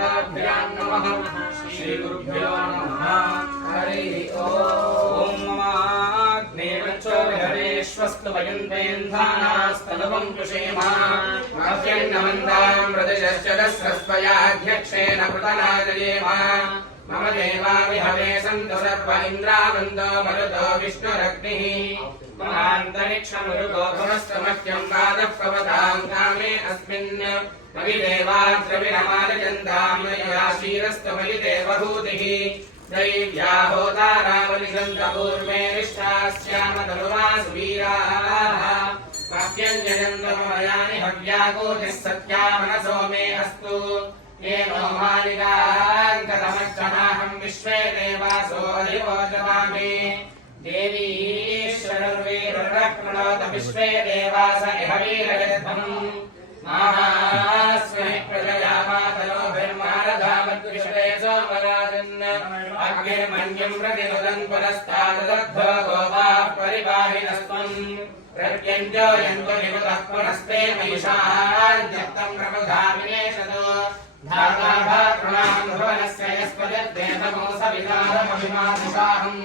मंत्राभ्यां नमः श्री गुरुभ्यो नमः हरि ओम नमाग्नेवचोर्हरेश्वस्तु वयन्तेन्धानास्तनुवं कुशेमा मह्यन्नमन्दां प्रदिशश्चदस्रस्वयाध्यक्षेण कृतनादयेमा मम देवाविहवे सन्तु सर्व इन्द्रावन्दो मरुतो विष्णुरग्निः ममान्तरिक्षमरुतो भवस्तमह्यं वादः पवतां कामे अस्मिन् मयि देवाद्रविणमालयन्तां मया क्षीरस्तमयि देवहूतिः दैव्या होतारावलिगन्तपूर्वे निष्ठास्यामतनुवासु वीराः वाक्यञ्जयन्तमयानि हव्याकोटिः सत्या मनसो मे अस्तु येनो मालिकाङ्कतमक्षणाहं विश्वे देवासो अधिवोचवामि देवी शरर्वीरप्रणोत विश्वे देवास इह वीरयध्वम् महास्मै प्रजया मातरोभिर्मारधामद्विश्वे सोमराजन् अग्निर्मन्यं प्रतिनुदन् पुरस्तादध्वो गोपाः परिवाहिनस्त्वम् प्रत्यञ्जो यन्तो निवतः पुनस्ते महिषान्त्यक्तं प्रबुधामिनेशतो धाताभातृणां भुवनस्य यस्पदद्देवमो सवितारमभिमानुषाहम्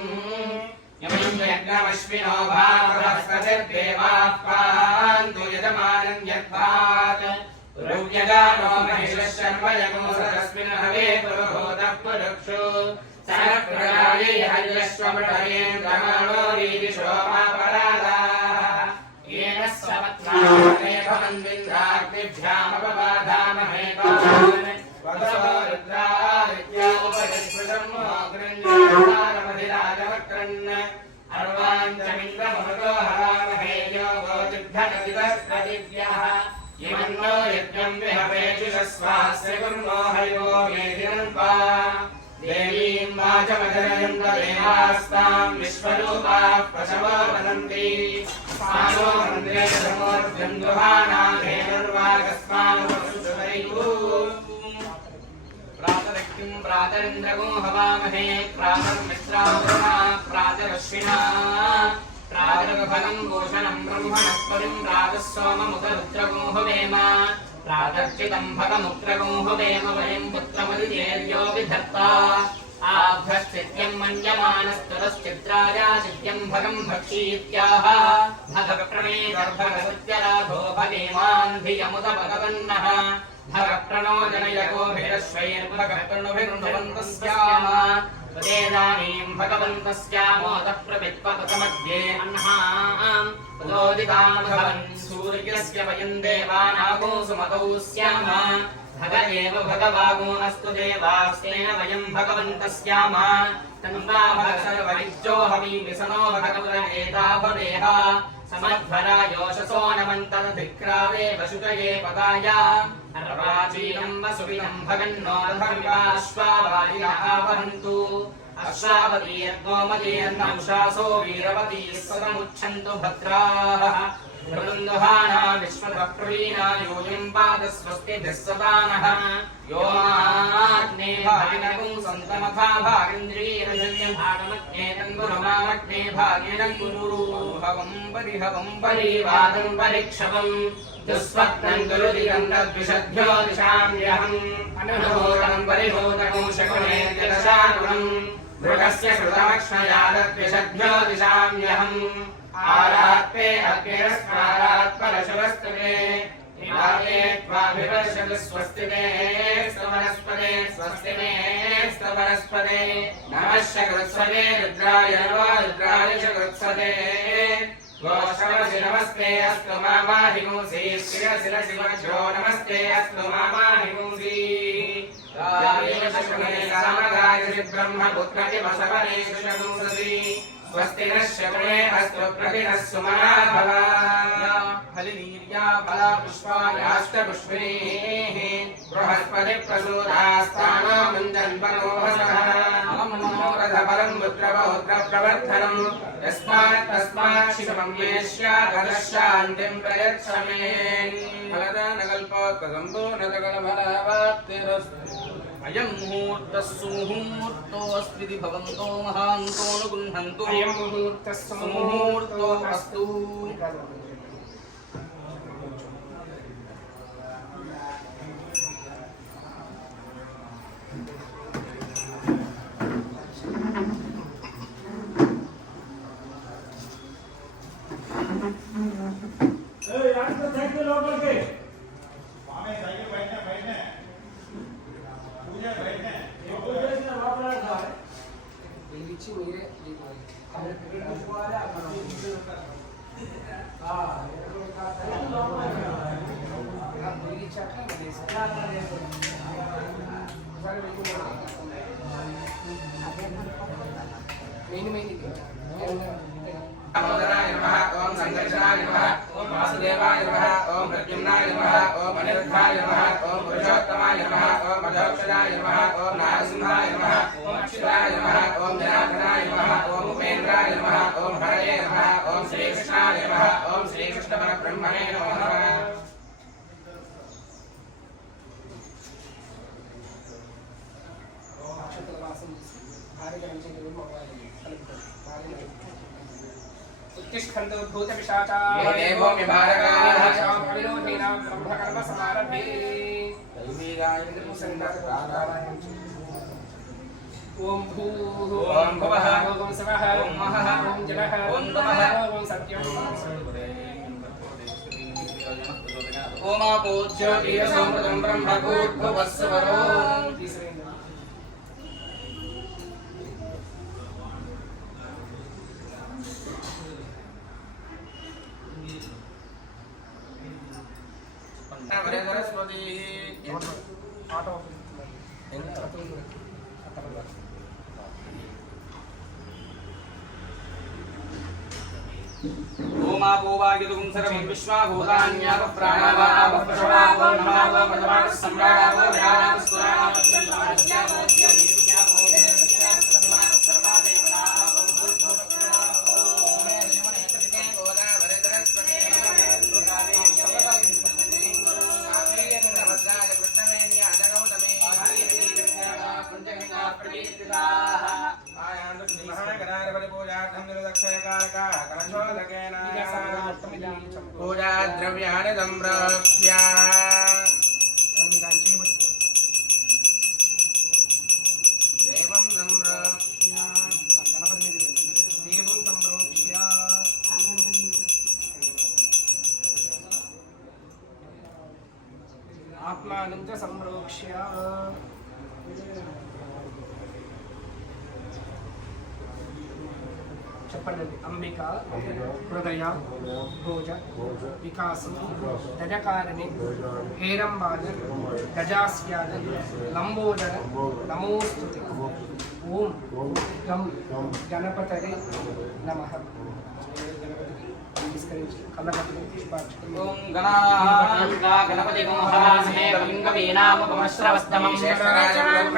यमं यज्ञमश्विनो भावस्पतिर्देवाः पान्तु यजमानं यद्भात् रुव्यजानो महिषः शर्वयमो सरस्मिन् हवे पुरुहूतः पुरुक्षु सरप्रजाये हर्यश्वमृतयेन्द्रमाणो रीरिषो मापरादाः येन सवत्नामने भवन्विन्द्राग्निभ्यामपबाधामहे भवान् वदसो रुद्रादित्या उपरिष्कृतमोऽग्रन्यामधिराजवक्रन् अर्वाञ्चमिन्द्रमरुतो हरामहे यो गोजुद्धनदिवस्पदिव्यः इमन्नो यज्ञं विहवेजुषस्वास्य कुर्मो हयो मेदिरन्वा देवीं वाचमजनयन्त देवास्तां विश्वरूपाः पशवो वदन्ति स्वानो मन्द्रे धर्मोऽर्घ्यं दुहानाधेनुर्वागस्मानुपशुसुतैः प्रातरक्तिं प्रातरिन्द्रगो हवामहे प्रातर्मित्रावरुणा प्रातरश्विना प्रातर्फलं भूषणं ब्रह्मणस्पतिं प्रातः सोममुखरुद्रगो हवेम प्रातर्चितं भगमुग्रगो हवेम वयं पुत्रमदितेर्यो विधत्ता आभ्यश्चित्यं मन्यमानस्तुरश्चित्राया चित्यं भगं भक्षीत्याह भगप्रणेदर्भगसत्यराधो भगेमान् धियमुत भगवन्नः भगप्रणो जनयकोभिरश्वैर्भगप्रणुभिर्नुवन्तस्याम तदेदानीं भगवन्तस्यामोदः प्रवित्पतमध्ये अह्नाम् उदोदितां भवन् सूर्यस्य वयं देवानागो सुमतौ स्याम भग एव भगवागो अस्तु देवास्तेन वयं भगवन्तः स्याम तन्वा भगसर्वविज्जो हवीमिसनो भगवदेता भवेह समध्वरा योषसो नमन्तदधिक्रावे वसुतये पदाय अर्वाचीनं वसुविनं भगन्नो रथविवाश्वावादिनः वहन्तु अश्वावतीर्गोमतीर्नंशासो वीरवतीः सदमुच्छन्तु भद्राः बृन्दुहाना विश्वभप्रवीणा यूयं पादस्वस्तिभिः सदानः यो माग्ने भागिनगुं सन्तमथा भागेन्द्रीरजन्यं भागमग्नेतं गुरुमामग्ने भागेनं गुरु हवं परिवादं परिक्षवम् दुःस्वप्नं गुरुदिगं तद्विषद्भ्यो दिशाम्यहम् अनुभूतं परिभूतकं शकुने जलशाकुलम् मृगस्य श्रुतमक्ष्मया तद्विषद्भ्यो दिशाम्यहम् आरात्ते अग्निरस्मारात् परशुरस्तुते निवाते त्वाभिवर्षतु स्वस्तिते स्तवनस्पते स्वस्तिने स्तवनस्पते नमः शकृत्स्वते रुद्राय नमो रुद्राय शकृत्स्वते गोष्ठमसि नमस्ते अस्तु मामाहिंसि शिरसिरसिमक्षो नमस्ते अस्तु मामाहिंसि शकुने सामगायसि ब्रह्मपुत्र इव सवनेषु शकुंससि स्वस्ति नः शकुने अस्तु प्रतिनः सुमना भव फलिनीर्या फला पुष्पायाष्टपुष्पिणीः बृहस्पतिप्रसूदास्तानो मुञ्जन्वनोहसः रथफलं पुत्रपौत्रप्रवर्धनम् यस्मात् तस्मात् शिशुमं येष्यादः शान्तिं प्रयच्छ मे फलदानकल्पोत्पसम्पूर्णतकलफलावाप्तिरस्तु अयं मुहूर्तः सुमुहूर्तोऽस्ति भवन्तो महान्तोऽनुगृह्णन्तु अयं मुहूर्तः सुमुहूर्तोऽस्तु दामोदराय नमः ओम संकर्षणाय नमः ओम वासुदेवाय नमः ओम प्रद्युम्नाय नमः ओम अनिरुद्धाय नमः ओम पुरुषोत्तमाय नमः ओम अधोक्षजाय नमः ओम नारसिंहाय नमः ओम अच्युताय नमः ओम जनार्दनाय नमः ओम उपेन्द्राय नमः ओम हरये नमः ओम श्रीकृष्णाय नमः ओम श्रीकृष्णपरब्रह्मणे नमो नमः उत्तिष्ठन्तु भूतपिशाचा ये देवो विभारकाः अविरोधेनां ब्रह्मकर्म समारभे ओम भूः ओम भुवः ओम स्वः ओम महः ओम जलः ओम तमः ओम सत्यम् ओम आपूज्यो ईरसोमृतं ब्रह्म भूर्भुवस्सुवरो सरस्वती ओमापोवायुगुं सर्वं विश्वाभूतान्याव प्राणावाव प्रभवावो नमावो प्रथमाः सम्राडावो विराजस्वरावो विश्वाज्यावो ज्योतिर्यावो सर्वाः सर्वा देवतावो भूतभूतस्वरावो ओमे यमने चरिते गोदावरे सरस्वती काले भद्राय कृष्णवेण्याय गौतमे भागीरथी विद्यावा कुञ्जगङ्गा प्रकीर्तिताः आयान्तु श्रीमहागणाधिपतिपूजार्थं निरदक्षयकारका कलशोदकेन पूजा द्रव्याणि संप्रोक्ष्य देवं संप्रोक्ष्य देवं संप्रोक्ष्य आत्मानं च संप्रोक्ष्य చెప్పండి అంబిక హృదయ భోజ వికాసం గజకారిణి హేరంబాద గజాస్యాద లంబోదర నమోస్తుతే ఓం గం గణపతరే నమః ओम गणानां गणपतिगं हवामहे कविं कवीनामुपमश्रवस्तमं शेषराजं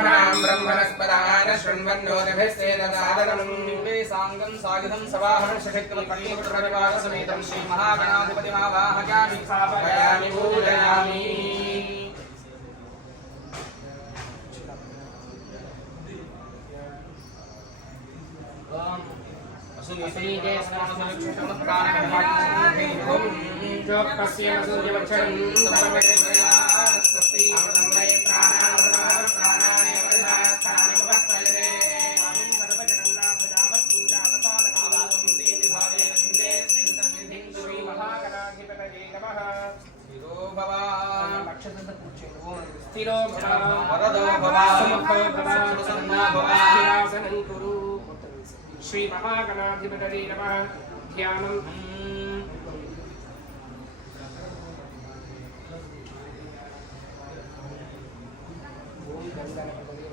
ब्रह्मणस्पदान शृण्वन्नोदभिस्तेदसादनं वेसाङ्गं सागिदं सवाहनं शशक्तिमत्पत्नीपुत्रपरिवारसमेतं श्रीमहागणाधिपतिमावाहयामि स्थापयामि पूजयामि श्रीके स्नानसुलक्षणं प्राणकर्माणि जोक्तस्य सूर्यवक्षणं तमवेदयानस्वस्ति अमृतमय प्राणानि वरदास्थानि भवत्पयरे आमिं सर्वजगन्नाथजावत् पूजा अवसानकालं देवि भावेन बिन्देस्मिन् सन्निधिं श्री महागणाधिपतये नमः स्थिरो भवा लक्षदन्त पूज्येन स्थिरो भवा वरदो भवा सुमुखो भवा सुसन्ना भवा स्थिरासनं कुरु श्री महागणाधिपतये नमः ध्यानं ओम गणपतये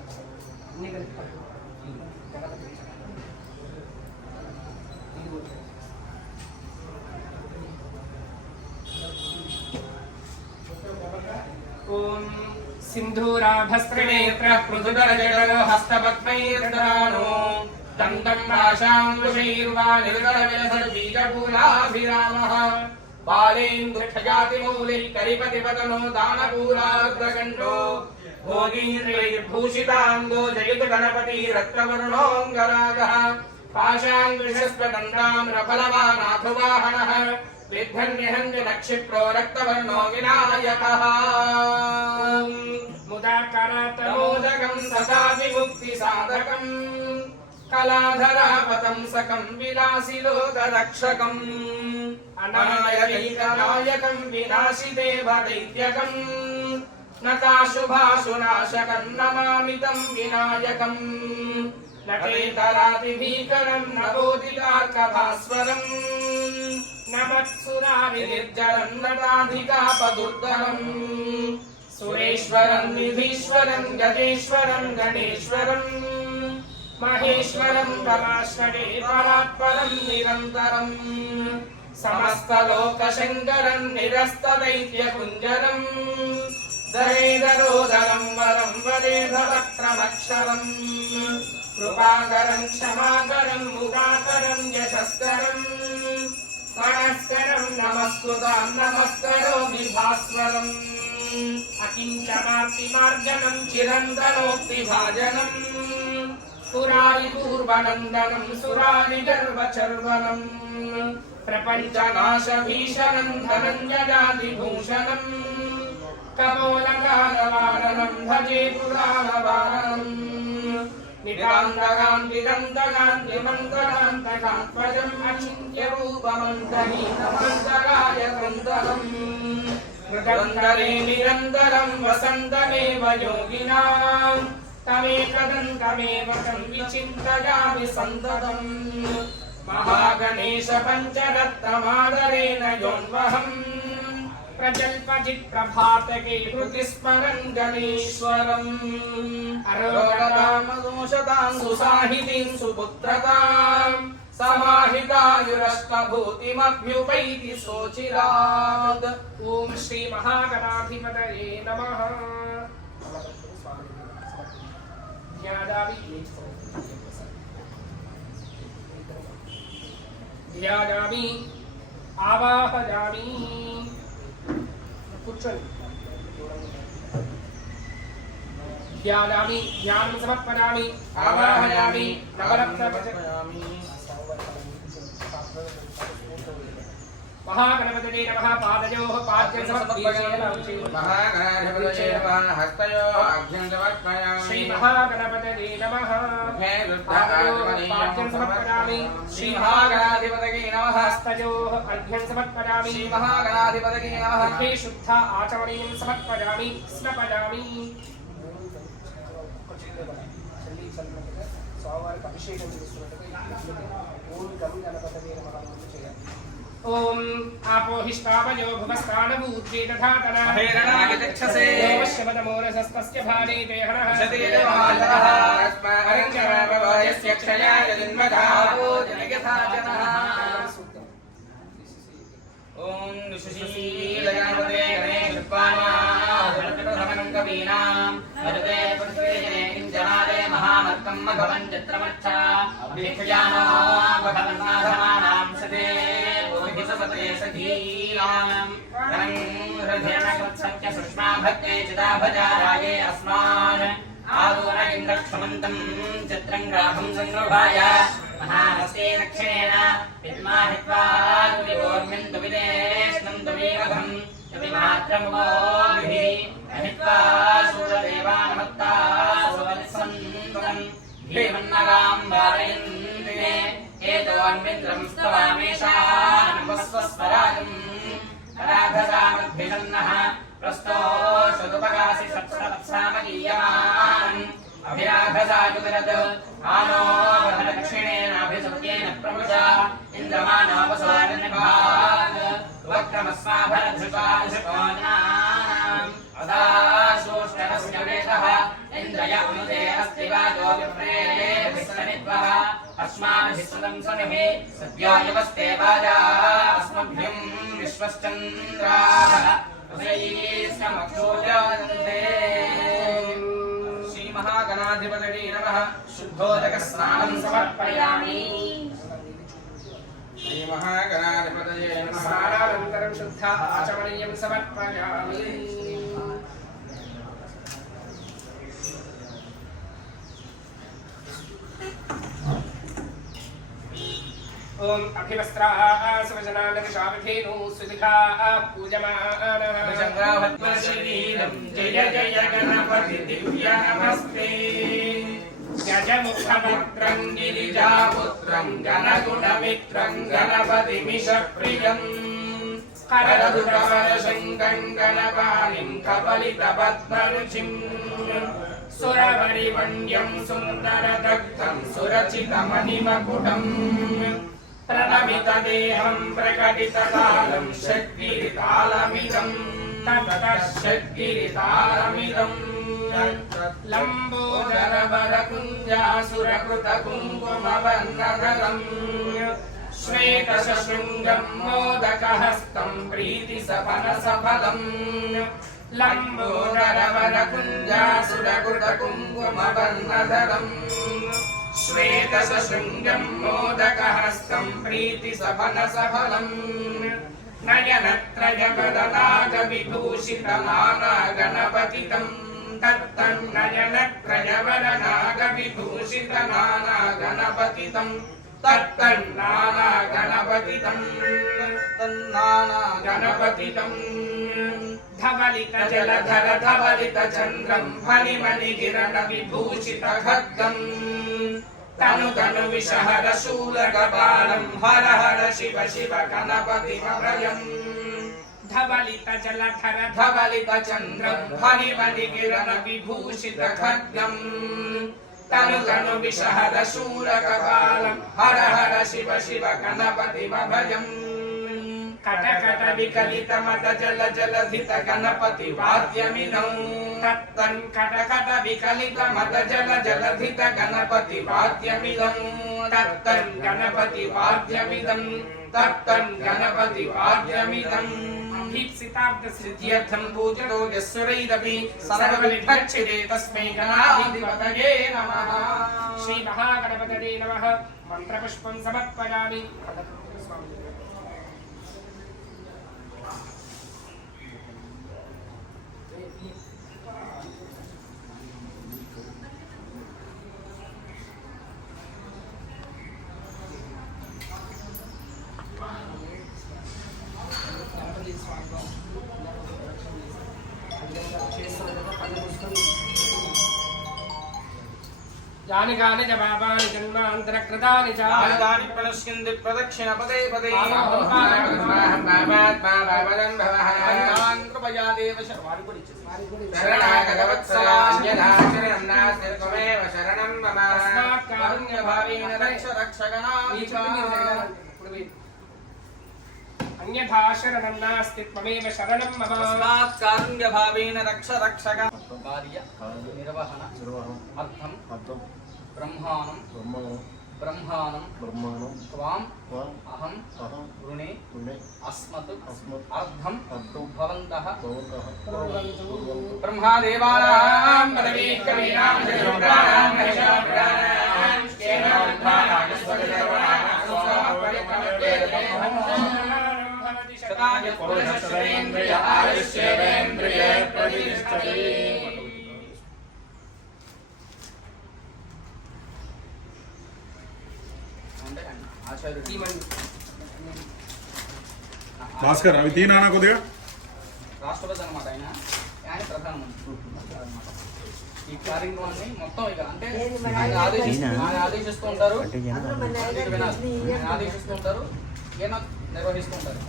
ओम सिंधूराभस्त्रिनेत्र पृथुदरजटलो हस्तपद्मैर्दराणो दन्तं पाशाङ्कुशैर्वा निर्गलविलसद्बीजपूलाभिरामः बालेन्दुक्षजातिमूलिः करिपतिपतनो दानपूरार्धकण्ठो भोगीन्द्रैर्भूषिताङ्गो जयतु गणपतिः रक्तवर्णोऽङ्गरागः पाशाङ्कुशस्वदन्ताम्रफलवानाथुवाहनः विद्धन्यहन्यनक्षिप्रो रक्तवर्णो विनायकः मुदाकरात् मोदक साधकं सदा विमुक्तिसाधकं कलाधरापतंसकं विलासिलोकरक्षकम् अनायकैकनायकं विनाशिदेवदैत्यकं नताशुभाशुनाशकं नमामि तं विनायकम् नटेतरातिभीकरं नवोदितार्कभास्वरं नमत्सुरारिनिर्जरं नटाधिकापदुर्धरं सुरेश्वरं निधीश्वरं गजेश्वरं गणेश्वरं महेश्वरं पराश्वरे परात्परं निरन्तरं समस्तलोकशङ्करं निरस्तदैत्यकुञ्जरं दरेदरोदरं वरं वरेधवक्त्रमक्षरं कृपाकरं क्षमाकरं मुदाकरं यशस्करं मनस्करं नमस्कृतां नमस्करोमि भास्वरम् अकिञ्चनार्तिमार्जनं चिरन्तनोक्तिभाजनं पुरारिपूर्वनन्दनं सुरारिगर्वचर्वनं प्रपञ्चनाशभीषणं धनञ्जयादिभूषणं कपोलकालवारणं भजे पुराणवारणं नितान्तकान्तिदन्तकान्तिमन्तकान्तकात्मजम् अचिन्त्यरूपमन्तहीनमन्तराय वन्दनम् मृदन्तरे निरन्तरं वसन्तमेव योगिनां तमेकदन्तमेव तं विचिन्तयामि सन्ततम् महागणेश पञ्चरत्नमादरेण योन्वहम् प्रजल्पजित्प्रभातके हृतिस्मरन् गणेश्वरम् अरोगतामदोषतां सुसाहितीं सुपुत्रतां समाहितायुरष्टभूतिमभ्युपैति शोचिरात् ॐ श्री महागणाधिपतये नमः। ध्यायामि आवाहयामि కూర్చోండి ధ్యాయామి ధ్యానం సమర్పయామి ఆవాహయామి నవరత్నపచయామి महागणपतये नमः पादयोः पाद्यं समर्पयामि महागणाधिपतये नमः हस्तयोः अर्घ्यं समर्पयामि श्री महागणपतये नमः पाद्यं समर्पयामि श्री महागणाधिपतये नमः हस्तयोः अर्घ्यं समर्पयामि श्री महागणाधिपतये नमः मुखे शुद्ध आचमनीयं समर्पयामि स्नपयामि स्वामिवारिకి అభిషేకం చేస్తున్నట్టుగా ఓం గం గణపతయే నమః ओम आपोहिष्टावयो भुवस्तानभूत्ये दधातना हेरणागितच्छसे देवश्यवदमोरसस्तस्य भाले देहनः शतीरमालः अरञ्जनावयस्य क्षयाय जन्मधावो जनयथा जनः ओम सुशीलगणपते गणेशपानां कवीनां वरदे पुष्पेजने किञ्जनादे महामर्कं मघवन् चित्रमच्छा अभिक्षयानो भगवन्नाथमानां सते सपते सखीनां गणं हृदयनकृत्सत्य सुष्मा भक्ते चिता भजाराये अस्मान् आदून इन्द्रक्षमन्तं चित्रं ग्राभं संगृहाय महाहस्ते दक्षिणेन विद्मा हित्वा गुलिगोर्मिन् दुविदेष्णं दुवीवघं दुविमात्रमुपोभिः अहित्वा सूरदेवानमत्ता सुवत्सन्तुलं भीमन्नगां वारयन्तिने एतोऽन्मिन्द्रं स्तवामेषान्वस्वस्वराजम् राधसामद्भिषन्नः प्रस्तोषदुपगासि सप्तवत्सामलीयमान् अभिराधसायुगरत् आनो दक्षिणेनाभिसत्येन प्रमुषा इन्द्रमानोपसोरनिभाग वक्रमस्माभरधृताशुकोनाम् अदाशोष्टरस्य वेदः इन्द्रय उनुते अस्ति वाजो विप्रेभिस्सनित्वः अस्माभिस्सुतं सनिः सद्योऽयवस्ते वाजा अस्मभ्यं विश्वश्चन्द्राः उभयैस्तमक्षोजायन्ते श्री महागणाधिपतये नमः शुद्धोदकस्नानं समर्पयामि श्री महागणाधिपतये नमः स्नानानन्तरं शुद्ध आचमनीयं समर्पयामि ओम अभिवस्त्राः सुवचनानविशाविधेनु सुदिखाः पूजमानः शङ्काभद्रशरीरं जय जय गणपति दिव्य नमस्ते गजमुखपुत्रं गिरिजापुत्रं गणगुणमित्रं गणपतिमिषप्रियं करदुरवरशङ्कं गणपालिं कपलितपद्मरुचिं सुरवरिवन्द्यं सुन्दरदग्धं सुरचितमणिमकुटं प्रणमितदेहं प्रकटितकालं षड्गिरितालमिदं ततः षड्गिरितालमिदम् लम्बोदरवरकुञ्जासुरकृतकुङ्कुमवर्णधरम् श्वेतशृङ्गं मोदकहस्तं प्रीतिसफलसफलम् लम्बोदरवरकुञ्जासुरकृतकुङ्कुमवर्णधरम् श्वेतशृङ्गं मोदकहस्तं प्रीतिसफलसफलम् नयनत्रयवदनागविभूषितनानागणपतितं तत्तन्नयनत्रयवरनागविभूषितनानागणपतितं तत्तन्नानागणपतितं तन्नानागणपतितं धवलितजलधर धवलितचन्द्रं फणिमणिकिरणविभूषितखड्गम् तनु तनु विषहर शूलकपालं हर हर शिव शिव गणपतिमभयम् धवलित जलधर धवलित चन्द्रं फणिमणिकिरण विभूषित खड्गम् तनु तनु विषहर शूलकपालं हर हर शिव शिव गणपतिमभयम् कटकट विकलित मद जल जलधित गणपति वाद्यमिदं तत्तन् कटकट विकलित मद जल जलधित गणपति वाद्यमिदं तत्तन् गणपति वाद्यमिदं तत्तन् गणपति वाद्यमिदं दीप्सिताब्द सिद्ध्यर्थं पूजितो यस्वरैरपि सर्वविभक्षिते तस्मै गणाधिपतये नमः। श्री महागणपतये नमः। मंत्रपुष्पं समर्पयामि। यानि कानि च पापानि जन्मान्तरकृतानि च तानि प्रणश्यन्ति प्रदक्षिण पदे पदे कृपया देव शरणागतवत्सलान्यथा शरणं मम तस्मात् कारुण्यभावेन रक्ष अन्यथा शरणं नास्ति त्वमेव शरणं मम तस्मात् कारुण्यभावेन रक्ष कार्य निर्वहण अर्थं ब्रह्माणं त्वां अहं ऋणे अस्मत् अर्धं भवन्तः ब्रह्मादेवानां पदवीः कवीनां शत्रुघ्नानां महिषासुराणां शताय पुरुषश्रेन्द्रिय आयुष्येवेन्द्रिये प्रतिष्ठति। భాస్కర్ అవి తీనానా కొద్దిగా రాష్ట్రపతి అనమాట ఆయన ప్రధానమంత్రి ఈ కార్యక్రమాన్ని మొత్తం ఇక అంటే ఆయన ఆదేశిస్తూ ఉంటారు ఆదేశిస్తూ ఉంటారు ఈయన నిర్వహిస్తూ ఉంటారు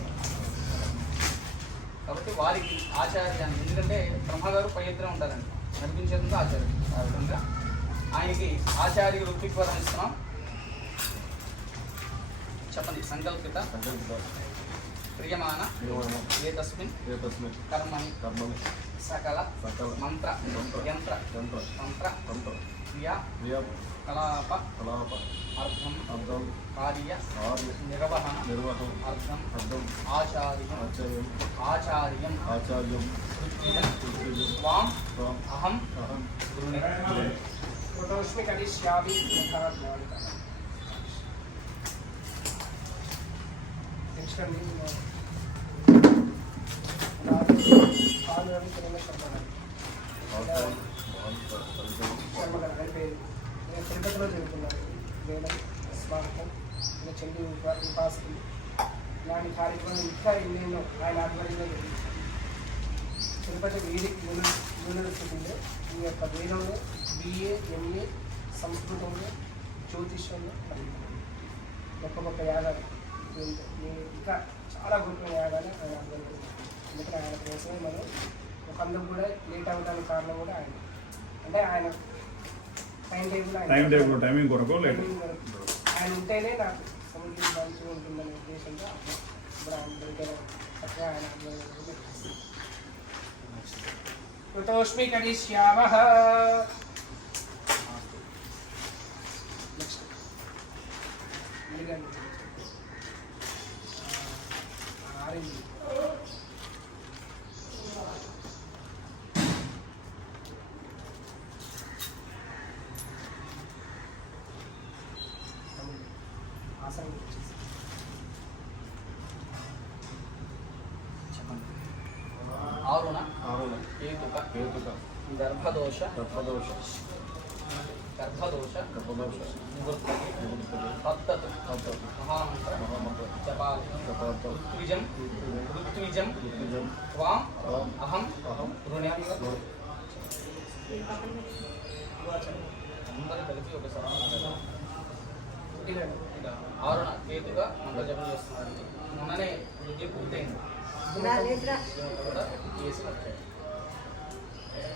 కాబట్టి వారికి ఆచార్యాన్ని ఎందుకంటే బ్రహ్మగారు పై ఎత్తున ఉంటారండి నడిపించేందుకు ఆచార్యులు ఆ విధంగా ఆయనకి ఆచార్య వృత్తిత్వం ఇస్తున్నాం. చెప్పండి. సంకల్పిత ప్రియమాన ఏతస్మిన్ కర్మణి సకల మంత్ర యంత్ర తంత్ర క్రియా కలాప అర్థం కార్య నిర్వహణ అర్థం ఆచార్యం త్వాం అహం గృహ్ణి कृतोस्मि करिष्यामि తిరుపతిలో జరుగుతున్నారు వేదం స్వాగతం చెల్లి ఉపాసకులు ఇలాంటి కార్యక్రమం ఇంకా ఎన్నెన్నో ఆయన ఆధ్వర్యంలో జరిగింది. తిరుపతి వేదిక యూనివర్సిటీలో ఈ యొక్క వేదంలో BA MA సంస్కృతంలో జ్యోతిష్యంలో గొప్ప గొప్ప యాగాలు ఇంకా చాలా గొప్ప యాగాలు ఆయన ఆధ్వర్యంలో. ఎందుకంటే ఆయన కోసమే మనం ఒకందుకు కూడా లేట్ అవ్వడానికి కారణం కూడా ఆయన. అంటే ఆయన టైమింగ్ కొరకు లేట్ ఆయన ఉంటేనే నాకు సముద్రం మంచిగా ఉంటుందనే ఉద్దేశంతో ఇప్పుడు ఆయన దగ్గర చక్కగా ఆయన కృతోష్మి కరిష్యామః. నెక్స్ట్ ఆరెంజ్ ఆసనం వచ్చేసి ఆరుణ కేతుక గర్భదోష తత్తత్ మహామంత్ర జపాలి ఋత్విజం త్వాం అహం రుణే. అందరూ కలిపి ఒకసారి ఆరుణ కేతుగా మంత్ర జపం చేస్తున్నారు. మొన్ననే విద్య పూర్తయింది కూడా చేసి వచ్చాయి.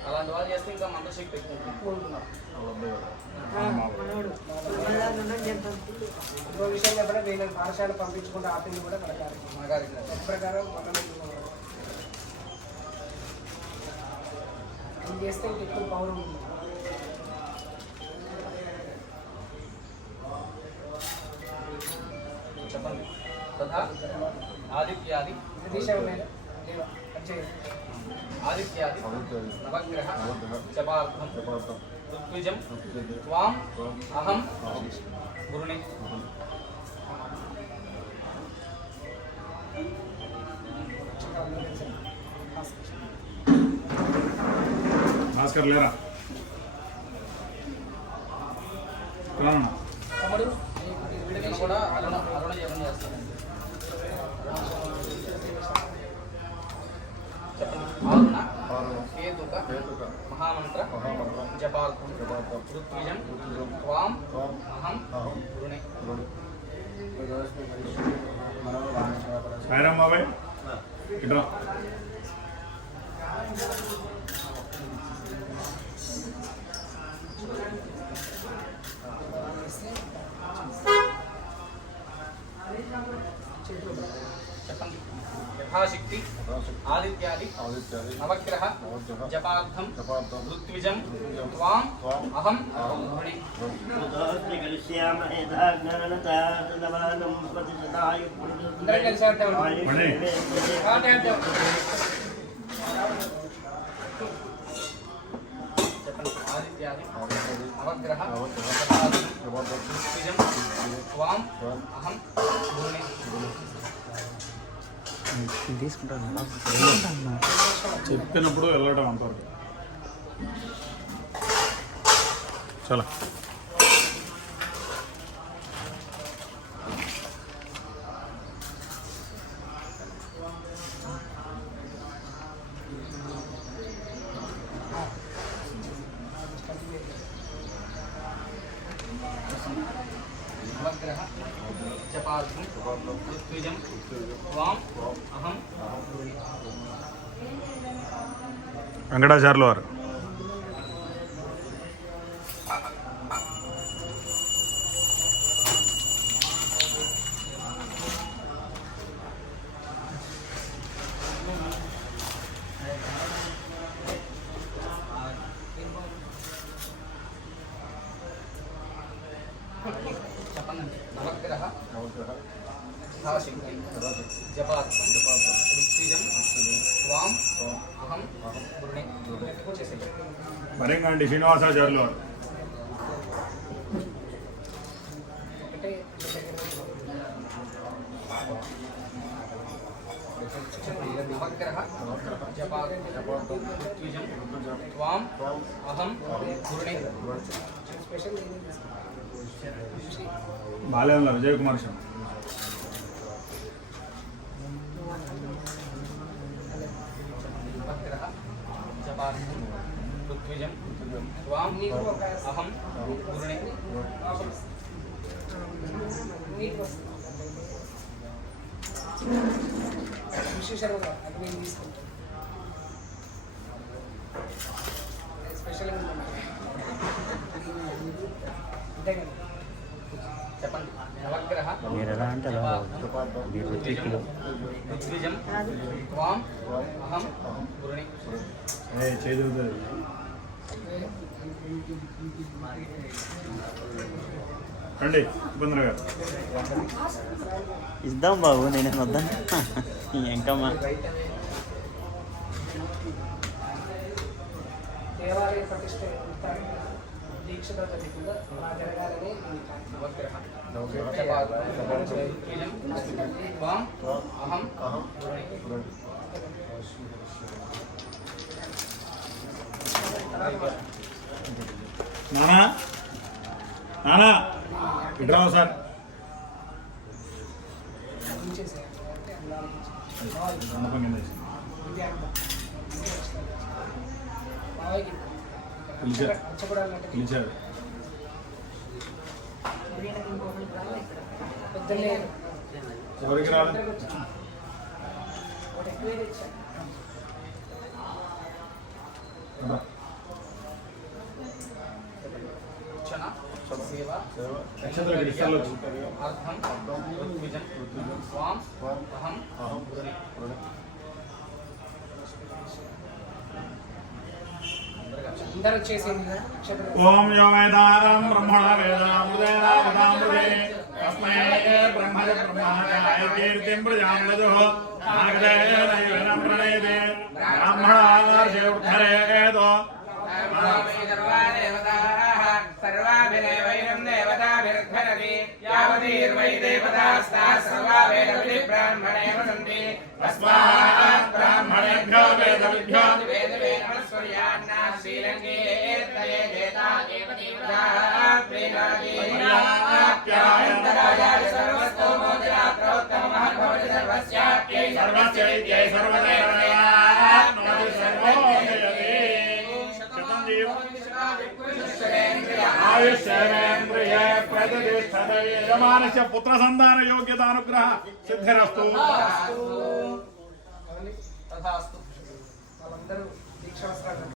అలాంటి వాళ్ళు చేస్తే ఇంకా మంత్రశక్తి ఎక్కువ ఉంటున్నారు. ఇంకో విషయం చెప్పడం వీళ్ళని పాఠశాల పంపించుకుంటూ ఆపింది కూడా మన కార్యక్రమం ప్రకారం మనం చేస్తే ఎక్కువ పౌరం ఉంది. చెప్పండి. తథా ఆదిత్యాది ఆదిత్యాది నవగ్రహ జపార్థం ఋత్విజం త్వాం అహం గురుణే. భాస్కర్ లేరా రానా తమ్ముడు నేను కూడా అరుణ జపం చేస్తాను. చెప్పండి. ఆరుణ కేతుక మహామంత్ర జపార్థం ఋత్విజం త్వాం అహం గురుణే. సాయిరామ్ బాబాయ్ ఇట్రా. చెప్పండి. యథాశక్తి ఆదిత్యాది నవగ్రహ జపార్థం ఋత్విజం త్వాం అహం గురుణే. అందరం కలిసి ఆడతాం. చెప్పండి. ఆదిత్యాది నవగ్రహ జపార్థం ఋత్విజం త్వాం అహం గురుణే. చెప్పినప్పుడు వెళ్ళడం అంటారు. చాలా నవగ్రహ జపార్థం ఋత్విజం త్వాం అహం గురుణే. వెంకటాచార్యుల వారు చెప్పండి. నవగ్రహ యథాశక్తి జపార్థం ఋత్విజం త్వాం అహం గురుణే. మరింగండి శ్రీనివాసాచార్యుల వారు. ఒకటే నవగ్రహ జపార్థం ఋత్విజం త్వాం అహం గురుణే. స్పెషల్ బాలేంల విజయ్ కుమార్ శర్మ. నవగ్రహ జపార్థం ఋత్విజం त्वां నీకు ఒక अहं गुरुणे నీకు వస్తుంది విశేషంగా అది నేను తీసుకుంటాను స్పెషల్గా అంతే కదా చెప్పండి నవగ్రహ మీరు ఎలా అంటే అలా మీరు ఋత్విక్కులు ఋత్విజం त्वां अहं गुरुणे చేదురుతుంది రండి ఇబ్బంది గారు ఇద్దాం బాబు నేనే వద్దా ఎంకమ్మా దేవాలయ ప్రతిష్ట దీక్షతో జరుగుతుందో అలా జరగాలని नवग्रह ऋत्विजं त्वां अहं गुरुणे నానా నానా ఇటు రావు సార్ ఉంచేసేయాలి అంటే నమ్మకం కింద వేసి. మావయ్యకి పిలిచారు. అచ్చపడాలంటే పిలిచారు పొద్దున్నే ఎవరికి రాదు ఒకటి ఎక్కువ తెచ్చాను क्षण सेवा నక్షత్ర గిరిస్తాలు వచ్చి अर्थं ऋत्विजं त्वां अहं गुरुणे అందరూ వచ్చేసింది నక్షత్రం ఓం యో వేదాం బ్రహ్మణ వేదామృతే తస్మై బ్రహ్మజ బ్రహ్మాయ కీర్తిం ప్రజామృదో నాగదేన ప్రణయతే బ్రాహ్మణార్షేర్ధరేదో सर्वाभिदेवैनं देवताभिर्धरति यावतीर्वै देवतास्ताः सर्वावेदविधि ब्राह्मणे वसन्ति तस्मात् ब्राह्मणेभ्यो वेदविभ्यो वेदवेदमस्वर्यान्नाः श्रीलङ्केत्तये जेता एव देवताः प्रीणाति पर्याप्यायन्तराजाय सर्वस्तोमोदयात्रोत्तमः भवति सर्वस्याप्यै सर्वस्यैत्यै सर्वदेवतात्मनि सर्वोदयते शतं जीव आयुष्येन्द्रिय प्रतिष्ठते यजमानस्य पुत्र संतान योग्यता अनुग्रह सिद्धिरस्तु तथास्तु వాళ్ళందరూ దీక్షావస్త్రాలు